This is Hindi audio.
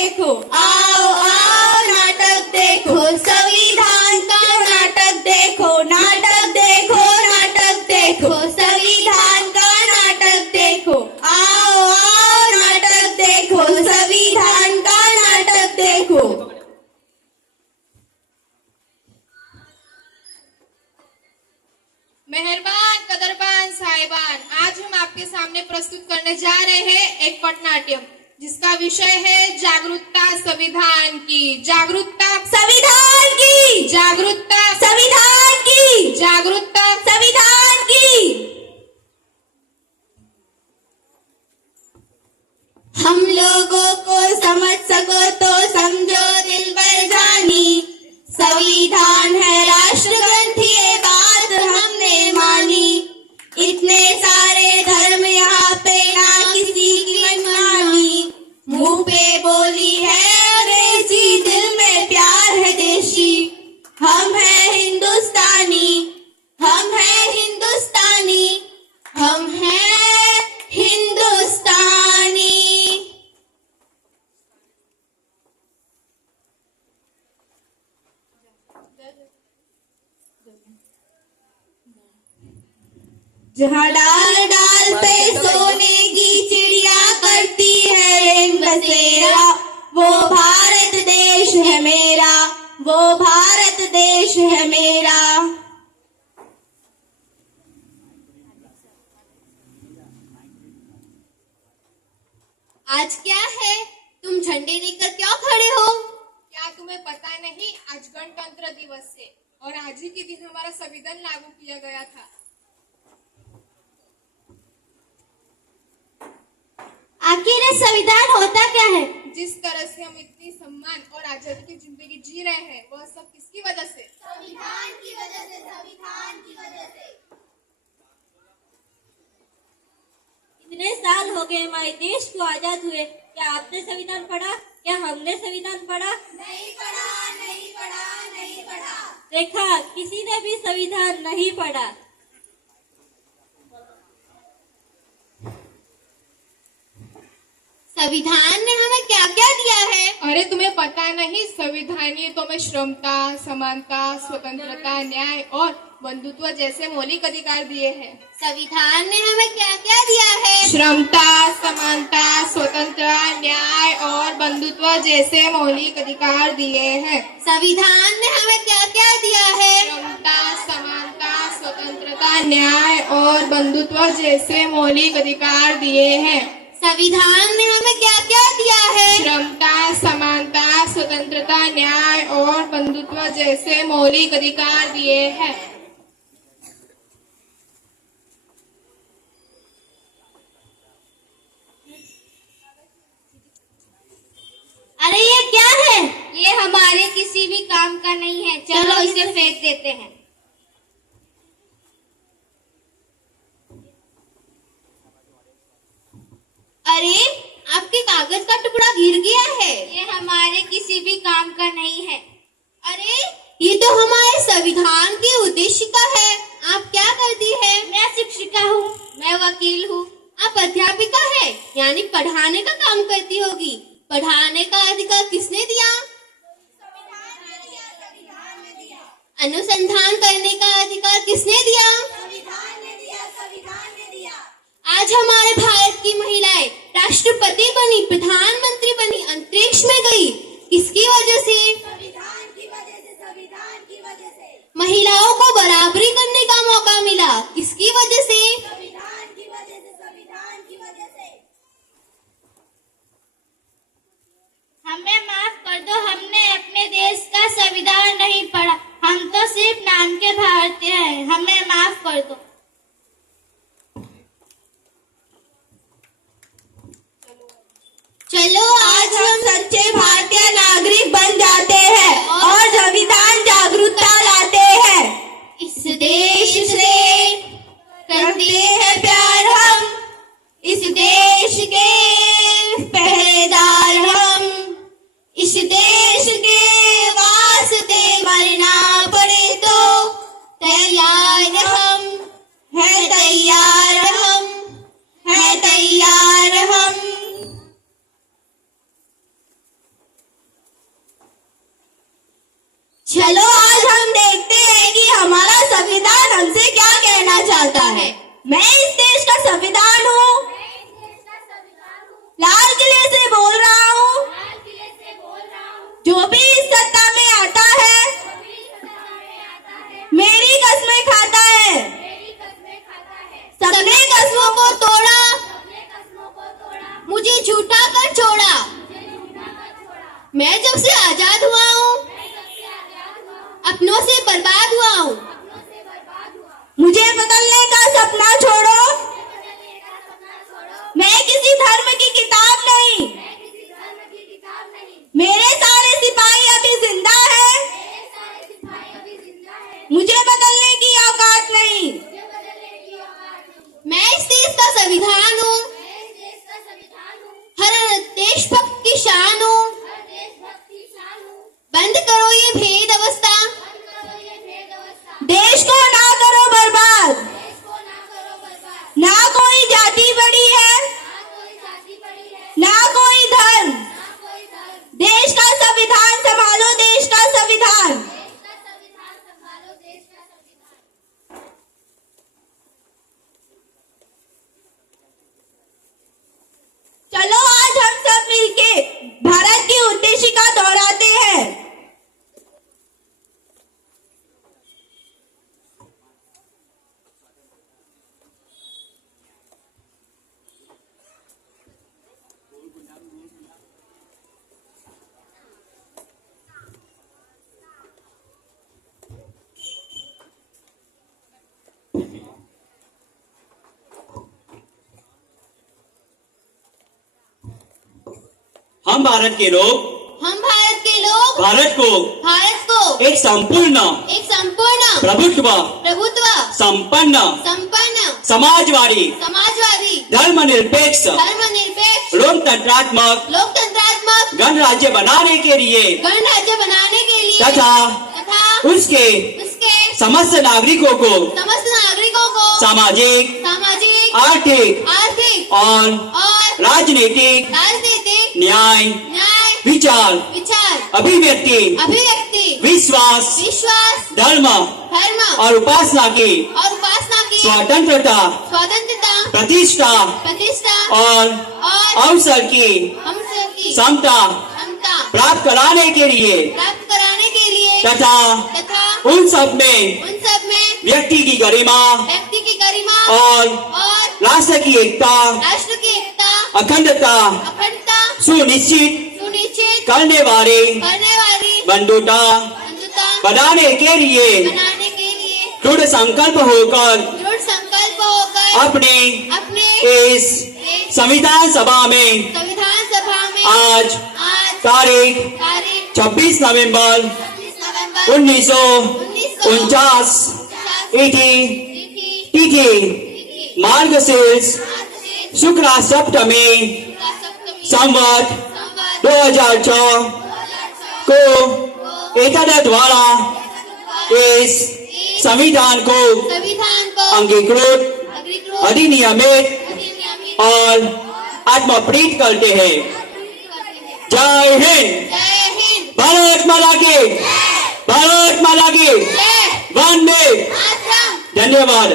देखो, आओ आओ नाटक देखो, संविधान का नाटक देखो, नाटक देखो, नाटक देखो, संविधान का नाटक देखो, आओ आओ नाटक देखो, संविधान का नाटक देखो। मेहरबान कदरबान साहिबान, आज हम आपके सामने प्रस्तुत करने जा रहे हैं एक पटनाट्यम जिसका विषय है जागरूकता संविधान की, जागरूकता संविधान की, जागरूकता संविधान की, जागरूकता संविधान की। हम लोगों को समझ सको तो समझो दिल पर जानी, संविधान है राष्ट्र ग्रंथ, ये बात हमने मानी। इतने सारे धर्म यहाँ पे ना किसी की मनमानी, मुंह पे बोली है अंग्रेजी, दिल में प्यार है देशी। हम हैं हिंदुस्तानी, हम हैं हिंदुस्तानी, हम हैं हिंदुस्तानी। जहाँ डाल डाल पे सोने की चिड़िया करती है रैन बसेरा, वो भारत देश है मेरा, वो भारत देश है मेरा। आज क्या है, तुम झंडे लेकर क्यों खड़े हो? क्या तुम्हें पता नहीं, आज गणतंत्र दिवस है और आज ही के दिन हमारा संविधान लागू किया गया था। आखिर ये संविधान होता क्या है? जिस तरह से हम इतनी सम्मान और आजादी की जिंदगी जी रहे हैं, वह सब किसकी वजह से? संविधान की वजह से, संविधान की वजह से। इतने साल हो गए हमारे देश को आजाद हुए, क्या आपने संविधान पढ़ा? क्या हमने संविधान पढ़ा? नहीं पढ़ा, नहीं पढ़ा, नहीं पढ़ा। देखा, किसी ने भी संविधान नहीं पढ़ा। संविधान ने हमें क्या क्या दिया है? अरे तुम्हें पता नहीं, संविधान ने तो हमें श्रमता, समानता, स्वतंत्रता, न्याय और बंधुत्व जैसे मौलिक अधिकार दिए हैं। संविधान ने हमें क्या क्या दिया है? श्रमता, समानता, स्वतंत्रता, न्याय और बंधुत्व जैसे मौलिक अधिकार दिए हैं। संविधान ने हमें क्या क्या दिया है? श्रमता, समानता, स्वतंत्रता, न्याय और बंधुत्व जैसे मौलिक अधिकार दिए हैं। संविधान ने हमें क्या क्या दिया है? श्रमता, समानता, स्वतंत्रता, न्याय और बंधुत्व जैसे मौलिक अधिकार दिए हैं। अरे ये क्या है? ये हमारे किसी भी काम का नहीं है, चलो इसे फेंक देते हैं। अरे आपके कागज का टुकड़ा गिर गया है। ये हमारे किसी भी काम का नहीं है। अरे ये तो हमारे संविधान के उद्देश्य का है। आप क्या करती है? मैं शिक्षिका हूँ, मैं वकील हूँ। आप अध्यापिका है, यानी पढ़ाने का काम करती होगी। पढ़ाने का अधिकार किसने दिया? अनुसंधान करने का अधिकार किसने दिया? संविधान ने दिया, संविधान ने दिया। आज हमारे भारत की महिलाएं राष्ट्रपति बनी, प्रधानमंत्री बनी, अंतरिक्ष में गई, किसकी वजह से? संविधान की वजह से, संविधान की वजह से। महिलाओं को बराबरी करने का मौका मिला, किसकी वजह से? संविधान की वजह से, संविधान की वजह से। हमें माफ कर दो, हमने अपने देश का संविधान नहीं पढ़ा। हम तो सिर्फ नाम के भारतीय हैं, हमें माफ कर दो। चलो आज हम सच्चे भारतीय नागरिक बन जाते हैं और संविधान जागरूकता लाते हैं। इस देश से करते हैं प्यार हम, इस देश के पहरेदार हम, इस देश के वास्ते मरना पड़े तो तैयार हम, चलो आज हम देखते हैं कि हमारा संविधान हमसे क्या कहना चाहता है। मैं इस देश का संविधान हूँ, लाल किले से बोल रहा हूँ। जो भी इस सत्ता में आता है मेरी कसमें खाता है। सबने कसमों को तोड़ा, मुझे झूठा कर छोड़ा। मैं जब से आजाद हुआ हूँ अपनों से बर्बाद हुआ हूँ। मुझे बदलने का सपना छोड़ो, मैं किसी धर्म की किताब नहीं। मेरे सारे सिपाही अभी जिंदा है, मुझे बदलने की औकात नहीं। मैं इस देश का संविधान हूँ, हर देशभक्त की शान हूँ। बंद करो ये भेद अवस्था, देश को ना करो बर्बाद। ना कोई जाति बड़ी है, ना कोई धर्म। देश का संविधान संभालो, देश का संविधान। चलो आज हम सब मिलके भारत की उद्देशिका दोहराते हैं। हम भारत के लोग भारत को एक संपूर्ण प्रभुत्व संपन्न समाजवादी धर्मनिरपेक्ष लोकतंत्रात्मक गणराज्य बनाने के लिए तथा उसके समस्त नागरिकों को सामाजिक आर्थिक और राजनीतिक न्याय विचार अभिव्यक्ति विश्वास धर्म और उपासना की स्वतंत्रता प्रतिष्ठा और अवसर की समता प्राप्त कराने के लिए तथा उन सब में व्यक्ति की गरिमा और राष्ट्र की एकता अखंडता सुनिश्चित करने वाले बंधुता बनाने के लिए दृढ़ संकल्प होकर अपने इस संविधान सभा में आज तारीख 26 नवंबर 1949 तिथि मार्गशीर्ष शुक्ला सप्तमी संवत 2006 को एकता द्वारा इस संविधान को अंगीकृत अधिनियमित और आत्मप्रीत करते हैं। जय हिंद। भारत माता की वंदे। धन्यवाद।